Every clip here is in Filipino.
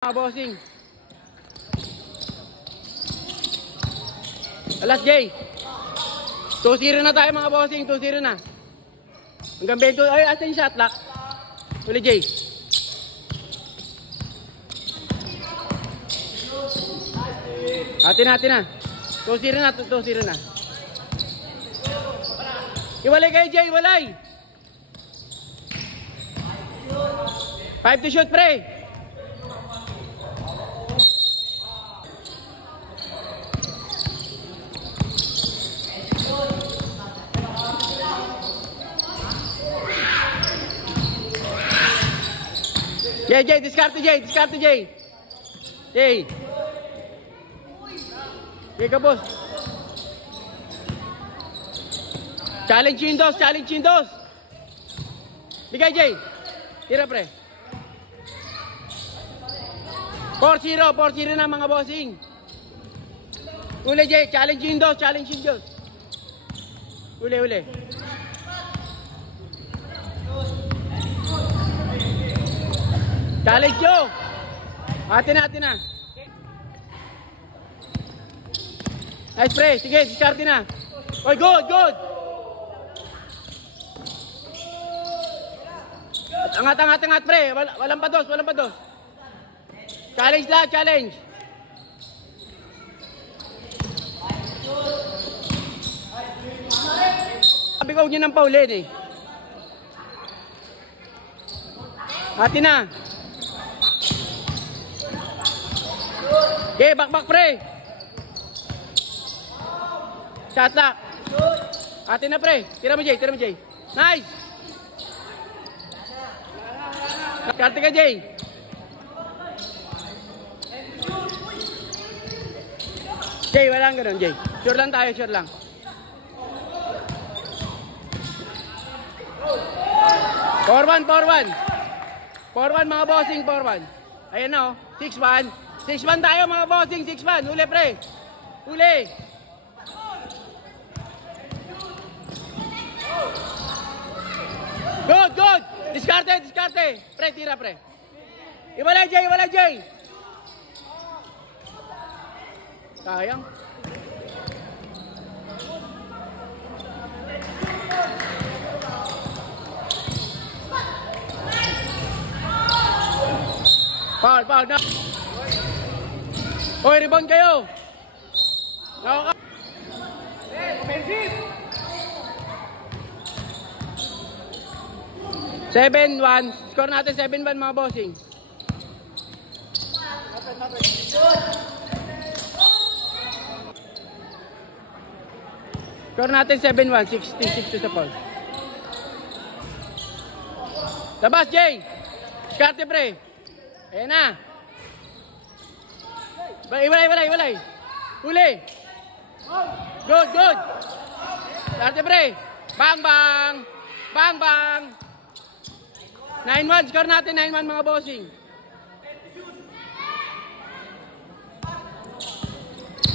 Mga bossing. Alas J. 2-0 na tayo mga bossing. 2-0 na. Hanggang 20. Ay, asan yung shot lock? Uli J. Atin na. 2-0 na. 2-0 na. Iwalay kayo J. Iwalay. 5 to shoot pre. Jay, discard to Jay. Jay ka boss. Challenge yung dos. Bigay Jay. Tira pre. 4-0 na mga bossing. Uli Jay, challenge yung dos. Uli. Challenge yo. Atin na. Nice pre. Sige, discard na. Oy, good. Angat pre. Walang pados. Challenge. Sabi ko huwag nyo nang paulin eh. Atin na. Okay, back pre. Shot lock. Atin na pre. Tira mo Jay. Nice. Karte ka Jay. Jay, walang ganun Jay. Sure lang tayo. 4-1 mga bossing, 4-1. Ayan na oh. 6-1 tayo mga bossing, 6-1. Uli pre. Good. Diskarte. Pre, tira pre. Iwalay Jay. Sayang. Foul na. Hoy, rebound kayo. Nakaka. 7-1. Score natin 7-1 mga bossing. Score natin 7-1. 16-6 sa Paul. Labas Jay. Diskarte pre. Ayan na. Iwalay. Huli. Good. Diskarte pre. Bang. 9-1. Score natin 9-1 mga bossing.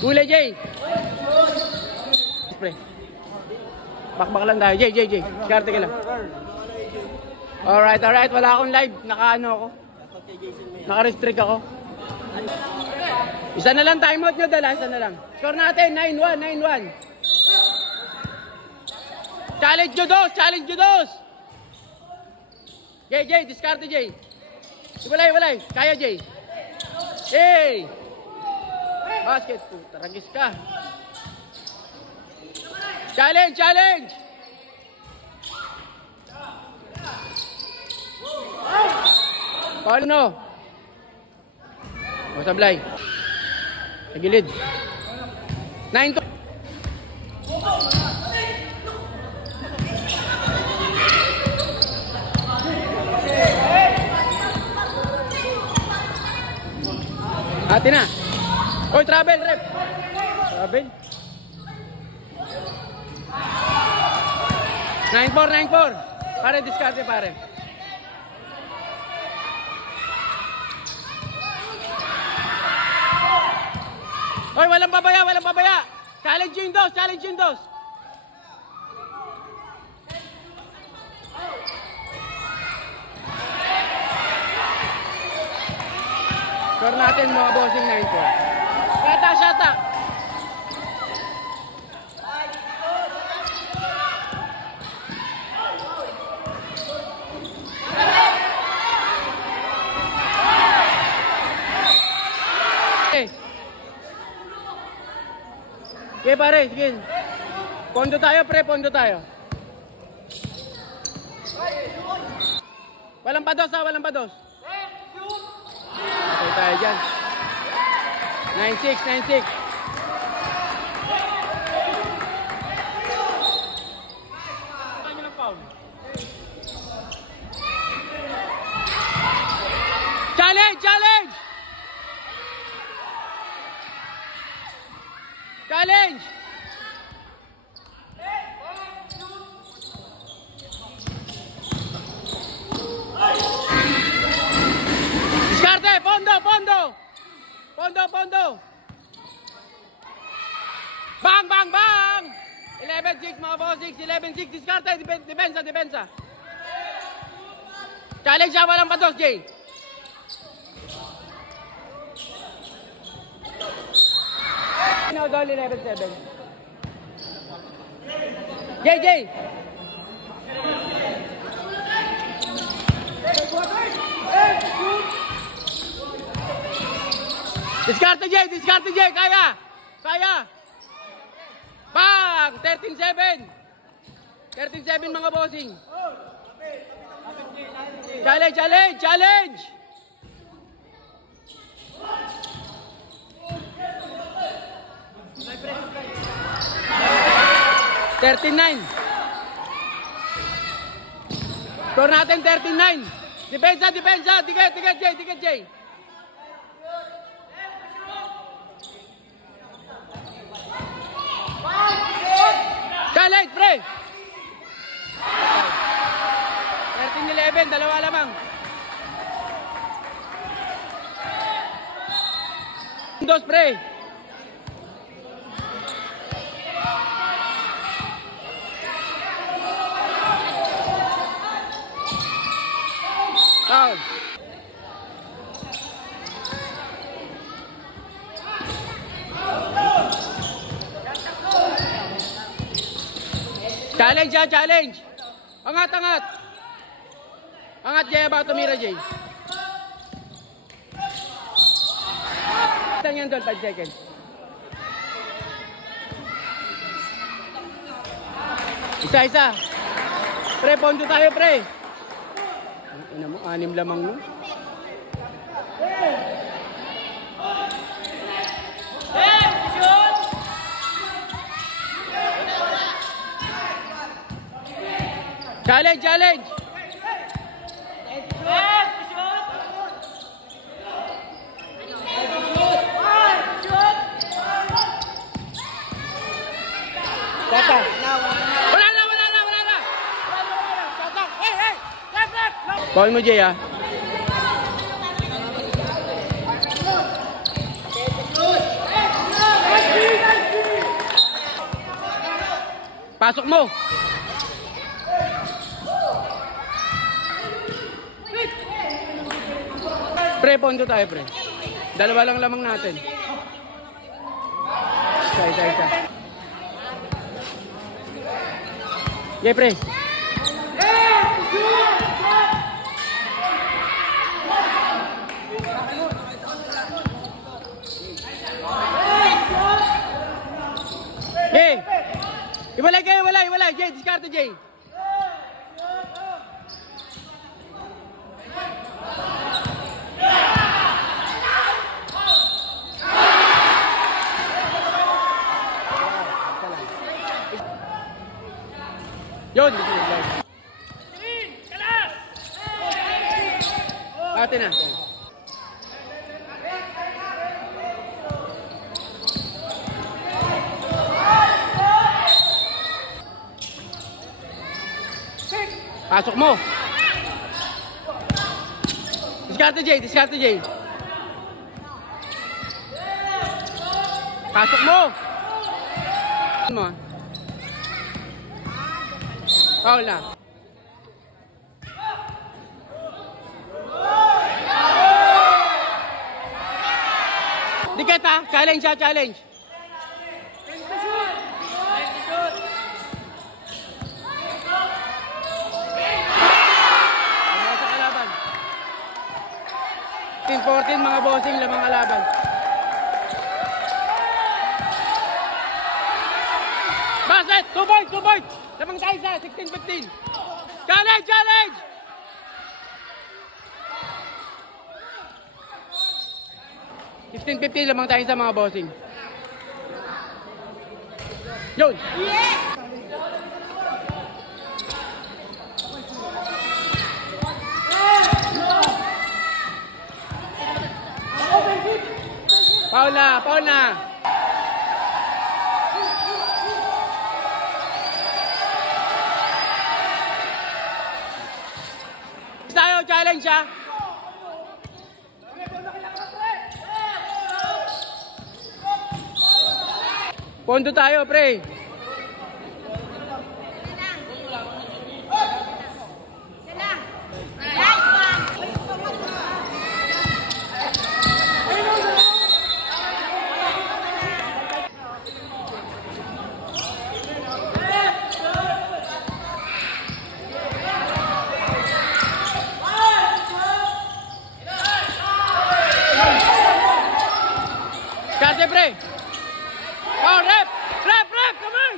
Huli Jay. Pre. Bakbak lang tayo. Jay. Diskarte ka lang. Alright. Wala akong live. Naka-restrict ako. Isa na lang time out nyo dala. Isa na lang. Score natin 9-1. Challenge nyo dos. Jay. Discard Jay. Iwalay. Kaya Jay. Hey. Basket. Taragis ka. Challenge. Paul no. O sablay. Sa gilid. 9-2. Atin na. Oy, travel rep. Travel. 9-4. Pare, diskarte pare. Oy, walang babaya. Challenge yung dos. Score natin mga bossing 9-4. Shata, shata. Okay pare, sige. Pondo tayo pre, pondo tayo. Walang pados ha, walang pados. Okay tayo dyan. 9-6, 9-6. Challenge, challenge! Challenge! Diskarte! Pondo! Pondo! Pondo! Pondo! Bang! Bang! Bang! 11-6 mga bossings! 11-6! Diskarte! Depensa! Depensa! Challenge siya! Walang patos, Jay! No, goal 11-7. JJ. Diskarte J, diskarte J, kaya. Kaya. Bang! 13-7. 13-7 mga bossing. Challenge, challenge, challenge. $13-9. Score natin 13-9. Depensa, depensa. Tiket, tiket, Jay, tiket, Jay. Challenge, pre. 13-11, dalawa lamang. Dos, pre. Foul. Challenge ya, challenge. Angat, angat. Angat Jay, ba tumira Jay. Isang yan doon, 5 seconds. Isa, isa. Pre, pondo tayo, pre. Ina mo, 6 lamang mo. Challenge, challenge. Tata. Wala na. Hey, hey. Left. Bawal mo, Jay, ah. Pasok mo. Pre, pondo tayo, pre. Dalawa lang lamang natin. Isa. Okay, pre. Jay! Iwalay kayo, iwalay. Jay, diskarte, Jay. Yun! Ate na. Pasok mo. Diskarte Jay, diskarte Jay. Pasok mo. Foul na. Dikit ha. Challenge ha, challenge. Sa kalaban. 14 mga bossing, lamang kalaban. Basket! 2 points! 2 points! Lamang tayo sa 16-15. Challenge! Challenge! $15-15 lamang tayo sa mga bossing. Yun! Foul na! Foul na! Tayo, challenge ha! Pondo tayo, pre! Kasi, pre! Oh, rep! Rep! Rep! Come on!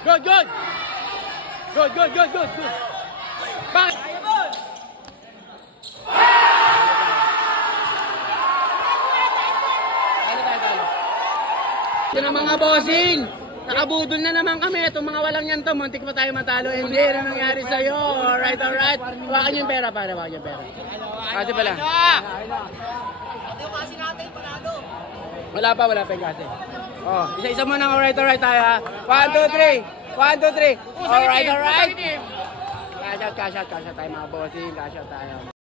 Good, good. Good, good, good, good, good. Bang! Yan ang mga bossing. Nakabudol na naman kami. Itong mga walang yan to. Muntik pa tayo matalo. Hindi rin nangyari sa'yo. Alright, alright. Hawakan yung pera. Para hawakan yung pera. Kasi pala. Wala pa yung kasi. Oh, isa-isa mo nang alright tayo ha. 1, 2, 3. 1, 2, 3. Alright. Cash out tayo mga bossing. Cash out tayo.